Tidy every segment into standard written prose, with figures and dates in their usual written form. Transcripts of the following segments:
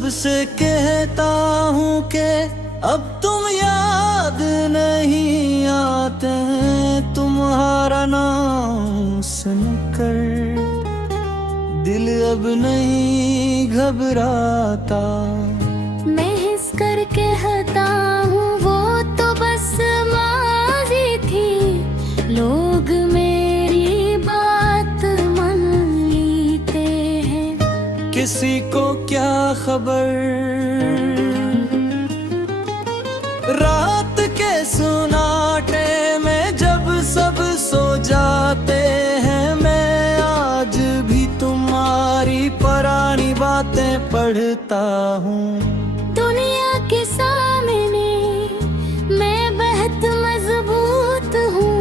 जब से कहता हूँ कि अब तुम याद नहीं आते, तुम्हारा नाम सुनकर दिल अब नहीं घबराता। मैं हंस कर कहता हूँ वो तो बस माजी थी, लोग मेरी बात मान लेते हैं। किसी को क्या खबर, रात के सुनाटे में जब सब सो जाते हैं, मैं आज भी तुम्हारी पुरानी बातें पढ़ता हूँ। दुनिया के सामने मैं बहुत मजबूत हूँ,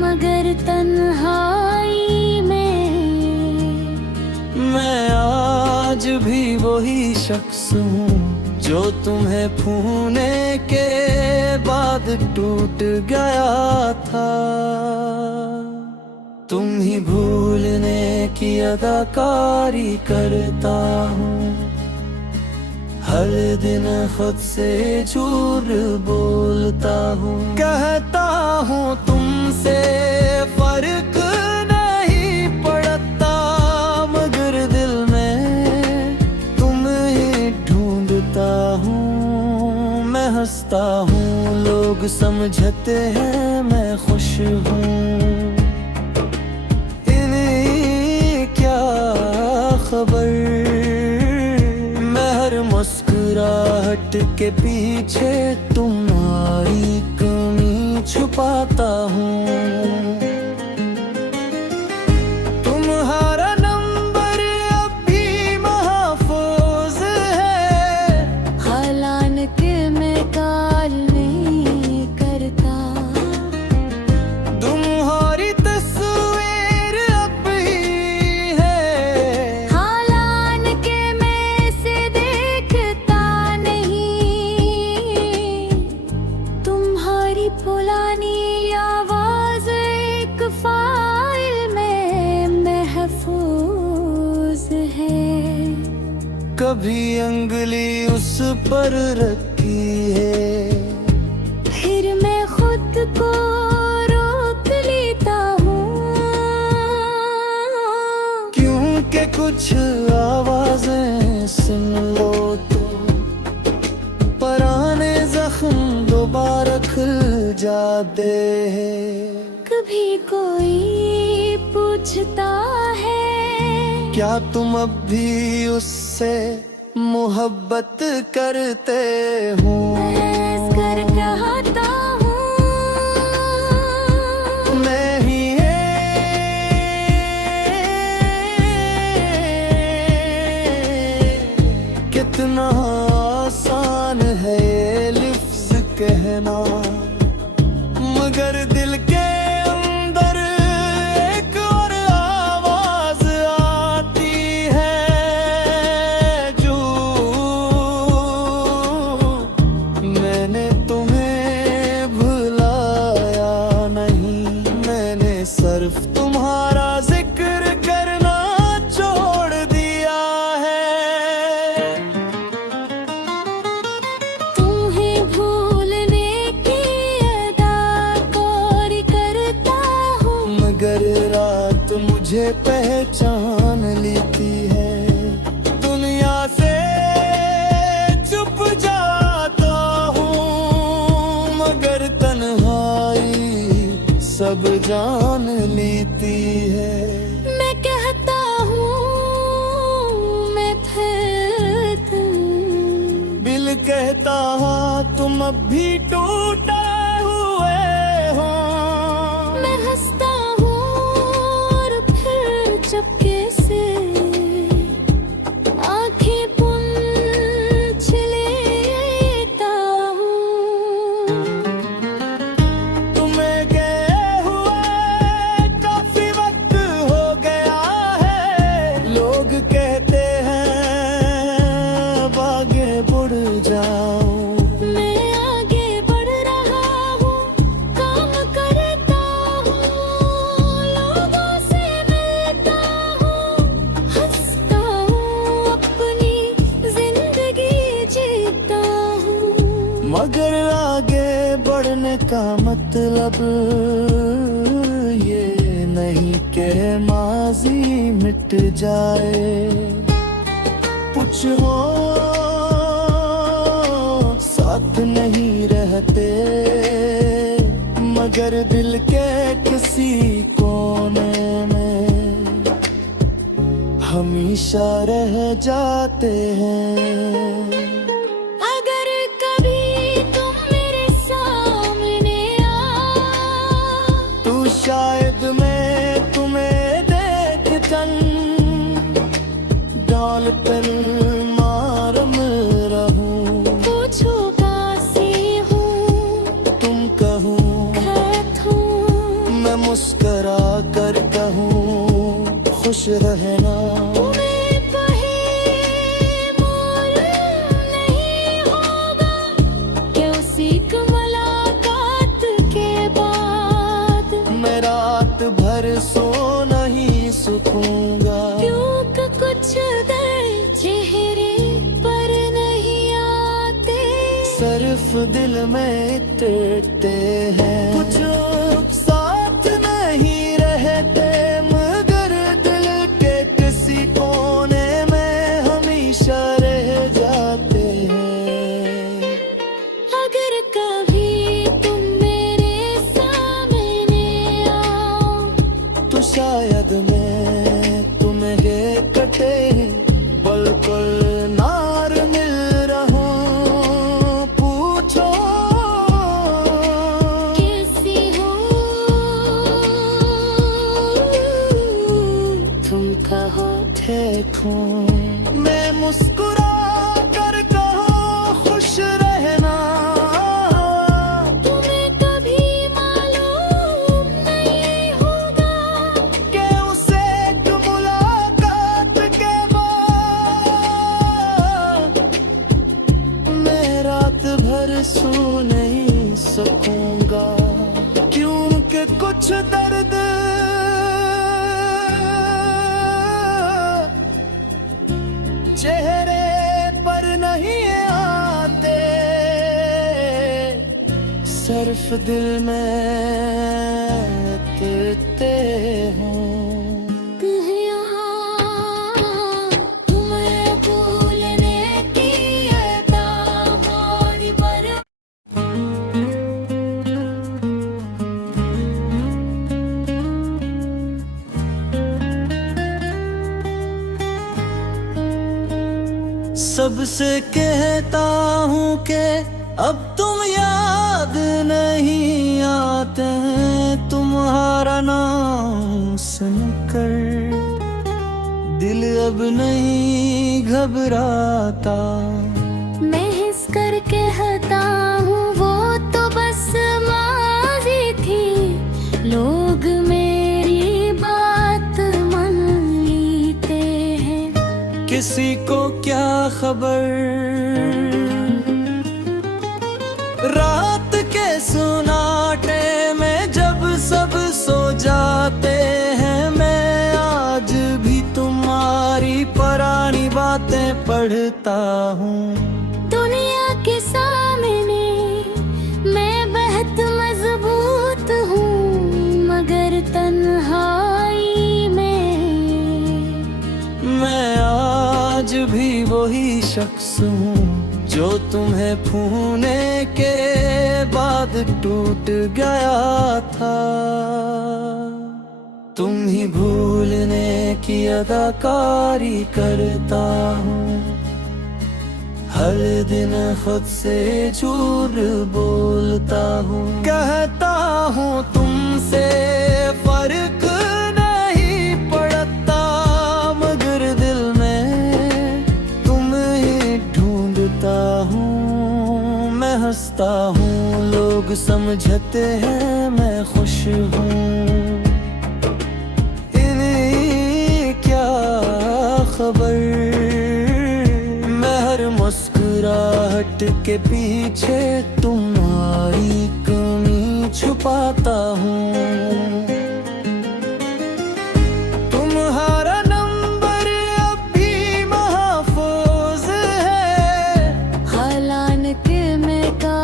मगर तन्हाई में मैं आज भी वही शख्स हूँ जो तुम्हें भूलने के बाद टूट गया था। तुम ही भूलने की अदाकारी करता हूँ, हर दिन खुद से झूठ बोलता हूँ। कहता हूँ तुमसे फर्क नहीं पड़ता, मगर दिल में तुम ही ढूंढता हूँ। मैं हंसता हूँ, लोग समझते हैं मैं खुश हूँ। इन्हें क्या खबर, मैं हर मुस्कुराहट के पीछे तुम्हारी कमी छुपाता हूँ। तुम्हारा नंबर अब भी महफूज है, हालांकि मैं कॉल नहीं करता। तुम्हारी तस्वीर अब भी है, हालांकि मैं इसे देखता नहीं। तुम्हारी पुरानी आवाज एक फाइल में महफूज है। कभी अंगली उस पर रखी है, फिर मैं खुद को रोक लेता हूँ, क्योंकि कुछ आवाजें सुन लो तो पुराने जख्म दोबारा खुल जाते हैं। कभी कोई पूछता है क्या तुम अब भी उससे मोहब्बत करते हो? हंस कर कहता हूँ नहीं कितना आसान है ये लफ्ज़ कहना, मगर दिल के अंदर एक और आवाज आती है जो मैंने तुम्हें भुलाया नहीं, मैंने सिर्फ तुम्हारा जिक्र करना छोड़ दिया है। तुम्हें भूलने की अदाकारी करता हूँ, मगर रात मुझे पहचान लेती है। दुनिया से चुप जाता हूँ, मगर तन्हाई सब जान लेती है। मैं कहता हूँ मैं फिर तुम, दिल कहता हाँ तुम अब भी टूटे हुए हो। मैं हंसता हूँ और फिर चुपके से आंखें पूंछ लेता हूँ। तुम्हें गए हुए काफी वक्त हो गया है, लोग कहते हैं अब आगे बढ़ जाओ। मैं आगे बढ़ रहा मगर आगे बढ़ने का मतलब ये नहीं कि माजी मिट जाए। कुछ हो साथ नहीं रहते, मगर दिल के किसी कोने में हमेशा रह जाते हैं। अगर कभी तुम मेरे सामने आ, तो शायद मैं तुम्हें देख चन डॉल पर मारम रहूं। पूछो कासी हूँ, तुम कहो खैत हूँ, मैं मुस्करा कर कहूँ खुश रहना। तुम्हें कहीं मालूम नहीं होगा कि उसी की मुलाकात के बाद मैं रात भर सो नहीं सकूंगा, क्योंकि कुछ दिन चेहरे पर नहीं आते, सिर्फ दिल में इतरते हैं। कुछ साथ नहीं रहते, मगर दिल के किसी कोने में हमेशा रह जाते हैं। अगर कभी तुम मेरे सामने आओ, तो शायद मैं तुम्हें कटे बिल्कुल नार मिल रहूं। पूछो कैसी हो तुम, कहो ठीक हूँ, मैं मुस्कुरा कर कहो खुश रहना। तुम्हें कभी मालूम नहीं होगा कि उसे एक मुलाकात के बाद मैं रात भर सो नहीं सकूंगा, क्योंकि कुछ दर्द चेहरे पर नहीं आते, सिर्फ दिल में तिरते हूँ। यहाँ तुम्हें भूलने की अदा हमारी पर सबसे कहता हूँ कि अब तुम याद नहीं आते हैं, तुम्हारा नाम सुनकर दिल अब नहीं घबराता। मैं हिस कर कहता हूँ वो तो बस माजी थी, लोग मेरी बात मान लेते हैं, किसी को क्या खबर रात के सुनाटे में जब सब सो जाते हैं। मैं आज भी तुम्हारी पुरानी बातें पढ़ता हूँ। दुनिया के सामने मैं बहुत मजबूत हूँ, मगर तन्हाई में मैं आज भी वही शख्स हूँ जो तुम्हें भूलने के बाद टूट गया था। तुम ही भूलने की अदाकारी करता हूँ, हर दिन खुद से झूठ बोलता हूँ। कहता हूँ तुमसे फर्क नहीं पड़ता, मगर दिल में तुम ही ढूंढता हूँ। मैं हंसता हूँ, लोग समझते हैं मैं खुश हूँ, इन्हें क्या खबर। मैं हर मुस्कुराहट के पीछे तुम्हारी कमी छुपाता हूँ। तुम्हारा नंबर अब भी महफूज है, हालांकि मैं का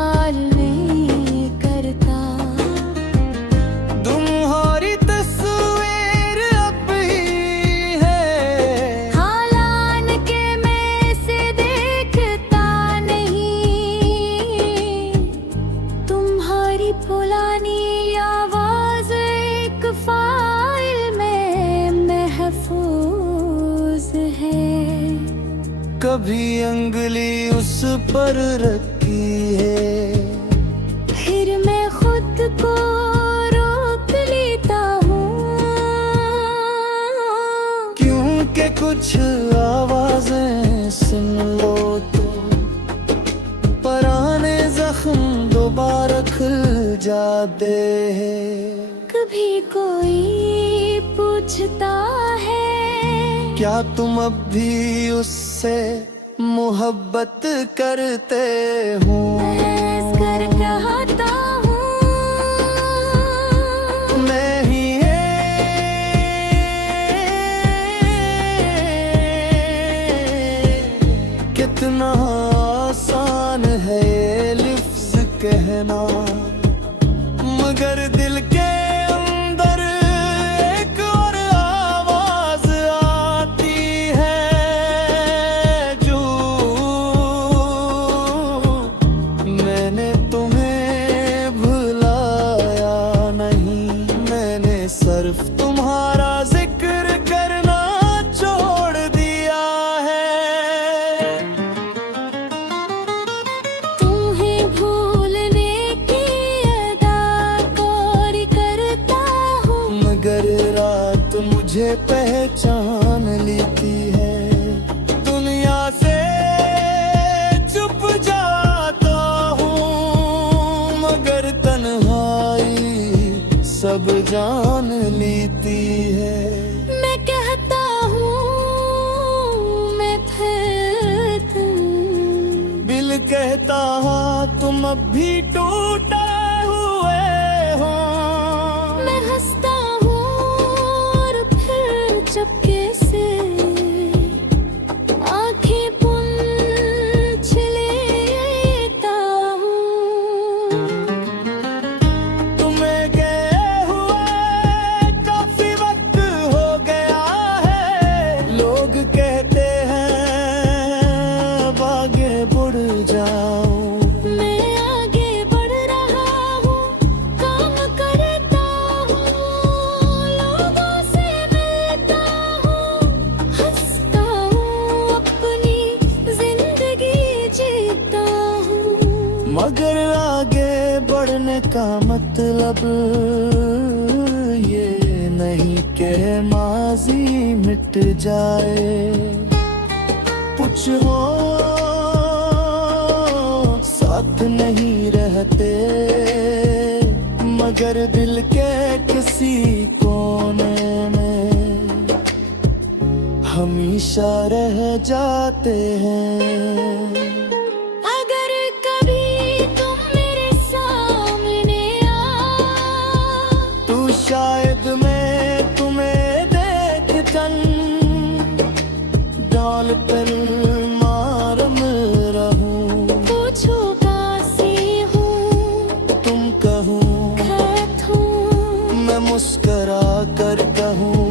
कभी अंगुली उस पर रखी है, फिर मैं खुद को रोक लेता हूँ, क्योंकि कुछ आवाजें सुन लो तो पुराने जख्म दोबारा खुल जाते हैं। कभी कोई पूछता है क्या तुम अब भी उससे मोहब्बत करते हो? बहस कर कहता हूँ मैं ही कितना आसान है ये लफ्ज़ कहना, मगर दिल के अंदर एक और आवाज आती है जो मैंने तुम्हें भुलाया नहीं, मैंने सिर्फ तुम्हारा जिक्र करना छोड़ दिया है। तुम्हें भूलने की अदा और करता हूँ, मगर रात मुझे पहचान लेती है, दुनिया से चुप जाता हूँ, मगर तन्हाई सब जान लेती है। मैं कहता हूँ मैं फिर तुम, दिल कहता हाँ तुम अब भी टूटे हुए हो, मैं हंसता हूँ और फिर चुपके से आंखें पूंछ लेता हूँ। तुम्हें गए हुए काफी वक्त हो गया है, लोग कहते हैं अब आगे बढ़ जाओ, मैं आगे बढ़ रहा हूँ, काम करता हूँ, लोगों से मिलता हूँ, हंसता हूँ, अपनी जिंदगी जीता हूँ। मगर आगे बढ़ने का मतलब ये नहीं कि माजी मिट जाए, कुछ हो साथ नहीं रहते, मगर दिल के किसी कोने में हमेशा रह जाते हैं। अगर कभी तुम मेरे सामने आओ, तू शायद मैं तुम्हें देख चन डाल पर मारम रहूं, पूछो कासी हूँ, तुम कहो खत हूँ, मैं मुस्करा कर कहूँ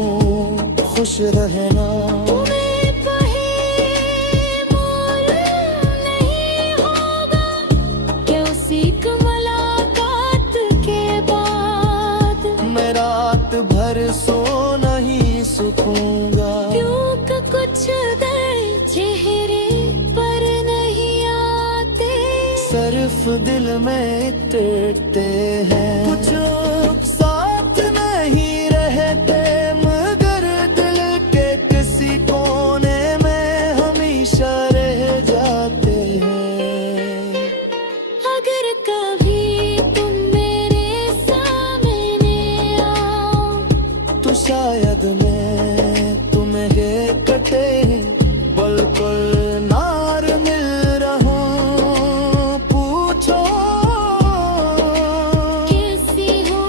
खुश रहना। तुम्हें कहीं मोल नहीं होगा कि उसी की मुलाकात के बाद मैं रात भर सो नहीं सकूंगा, क्योंकि कुछ दर्द चेहरे पर नहीं आते, सिर्फ दिल में इतरते हैं, कुछ साथ नहीं रहते, मगर दिल के किसी कोने में हमेशा रह जाते हैं। अगर कभी तुम मेरे सामने आओ, तो शायद मैं तुम्हें कटे बिल्कुल नार मिल रहूं, पूछो कैसी हो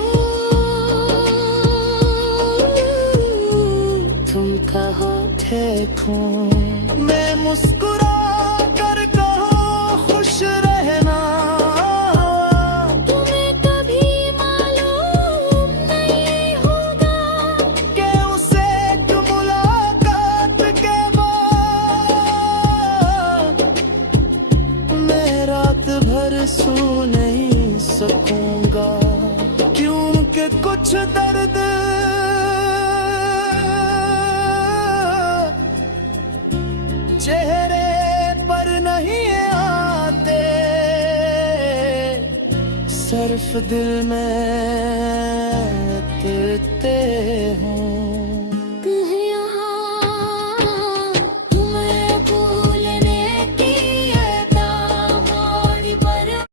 तुम, कहो ठीक हूँ, मैं मुस्कुरा कर कहो खुश रहना, तुम्हें कभी मालूम नहीं होगा कि उसे एक मुलाकात के बाद मैं रात भर सो नहीं सकूंगा, क्योंकि कुछ दर्द चेहरे सिर्फ दिल में देते हूँ।